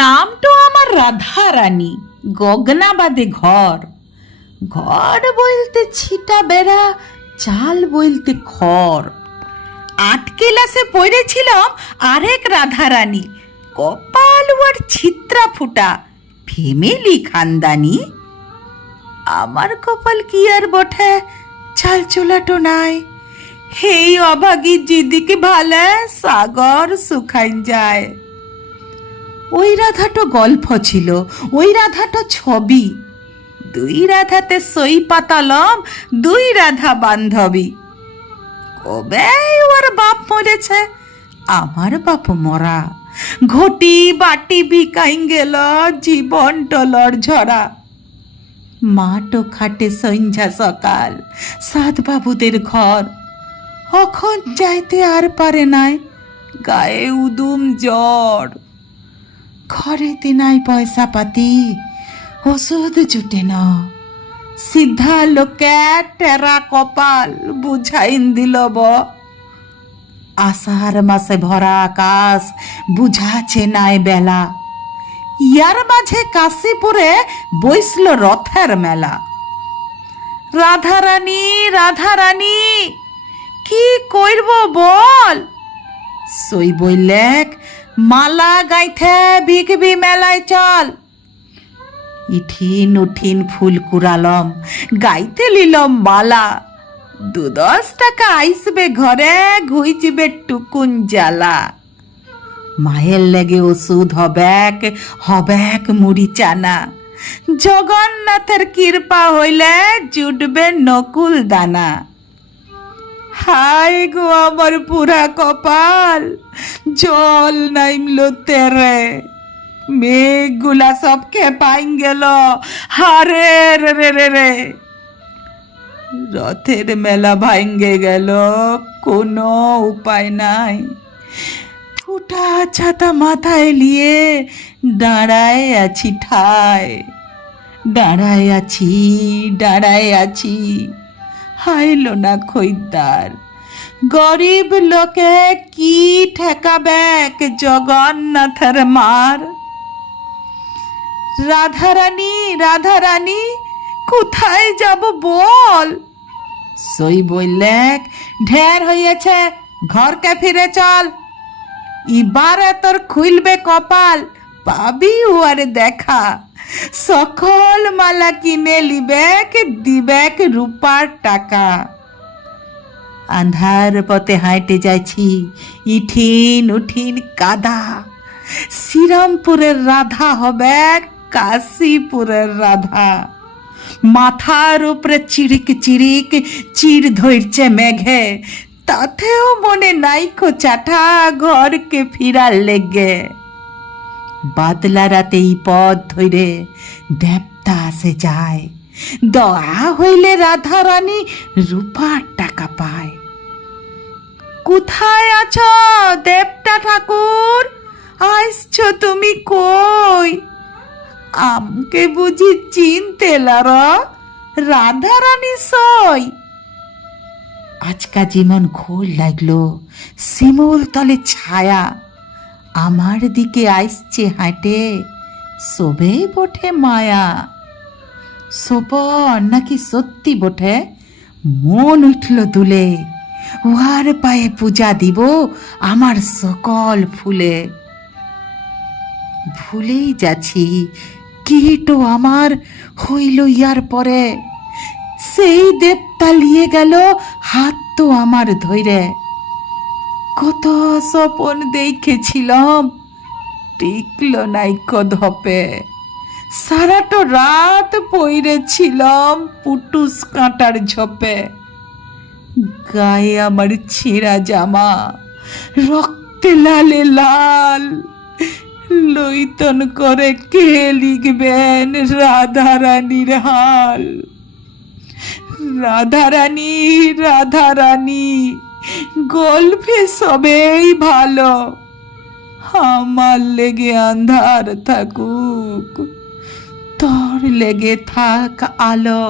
নাম তো আমার রাধা রানী গগনাবাদে ঘর। ঘর বলতে ছিটা বেড়া, চাল বলতে খড়। আট ক্লাসে পড়েছিলাম আরেক রাধা রানী কপাল ওর ছিত্রা ফুটা, ফেমিলি খানদানি। আমার কপাল কি আর বটে, চাল চুলাটো নাই। হেই অভাগী, যেদিকে ভালে সাগর শুকাইন যায়। ওই রাধাটো গল্প ছিল, ওই রাধাটো ছবি। দুই রাধাতে সই পাতালম, দুই রাধা বান্ধবী। কবে ওর বাপ মরেছে? আমার বাপ মরা। ঘটি বাটি বিকাইন গেল, জীবন টলর ঝরা। মাটো খাটে সন্ধ্যা সকাল সাত বাবুদের ঘর। অখন যাইতে আর পারে নাই, গায়ে উদুম জ্বর। ঘরেতে নাই পয়সা পাতি, ওষুধ জুটে না। সিধা লোকে টেরা কপাল বুঝাইন দিল ব। আষাঢ় মাসে ভরা আকাশ বুঝাছে নাই বেলা। ইয়ার মাঝে কাশীপুরে বইসল রথের মেলা। রাধারানী রাধারানী, কি কইরব বল? সই বইলেক মালা গাইথে বিকবি মেলায় চল। ইঠিন উঠিন ফুল কুড়ালম, গাইতে লিলম মালা। দু দশ টাকা আইসবে ঘরে, ঘুইচিবে টুকুন জ্বালা। মায়ের লেগে ওষুধ হবেক হবেক মুড়ি চানা। জগন্নাথের কৃপা হইলে জুটবে নকুল দানা। হাই গো আমার পুরা কপাল, জল নাইমলো তেরে মেঘগুলা সবকে পাইন গেল, হারে রে রে রে রে। রথের মেলা ভাঙ্গে গেল, কোনো উপায় নাই। ফুটা ছাতা মাথায় নিয়ে দাঁড়ায় আছি ঠায়। দাঁড়ায় আছি দাঁড়ায় আছি। হাইলো না খরিদ্দার গরিব লোকে কি ঠেকাবেক জগন্নাথের মার? রাধারানী রাধারানী, কোথায় যাব বল? সই বললেক ঢের হইয়াছে, ঘরকে ফিরে চল। এবারে তোর খুলবে কপাল, পাবি উয়ারে দেখা। সকল মালা কিনে লিবেক, দিবেক রূপার টাকা। আন্ধার পথে হাঁটে যাচ্ছি ইঠিন উঠিন কাদা। শ্রীরামপুরের রাধা হবে কাশীপুরের রাধা। মাথার উপরে চিরিক চিরিক চিড় ধরছে মেঘে। তাতেও মনে নাইকো চাঠা ঘরকে ফিরার লেগে। বাদলা রাতে এই পথ ধরে দেবতা আসে যায়। দয়া হইলে রাধা রানী রূপার টাকা পায়। কোথায় আছো দেবতা ঠাকুর? আসছো তুমি কই? আমকে বুঝি চিনতে রাধা রানী সই। আজকা যেমন ঘোর লাগল, শিমুল তলে ছায়া। আমার দিকে আইসছে হাঁটে সবেই বটে মায়া। সোপন নাকি সত্যি বটে? মন উঠল দুলে, উহার পায়ে পূজা দিব আমার সকল ফুলে। ভুলেই যাচ্ছি কিটো আমার হইল ইয়ার পরে। সেই দেবতা লিয়ে গেল হাত তো আমার ধৈরে। কত স্বপন দেখেছিলাম। টিকল নাইক ধপে সারাটো রাত পইরেছিলাম পুটুস কাঁটার ঝপে। গায়ে আমার ছেঁড়া জামা, রক্তে লালে লাল। লইতন করে কে লিখবেন রাধারানীর হাল? রাধারানী রাধারানী। গল্পে সবেই ভালো। আমার লেগে আন্ধার থাকুক তোর লেগে থাক আলো।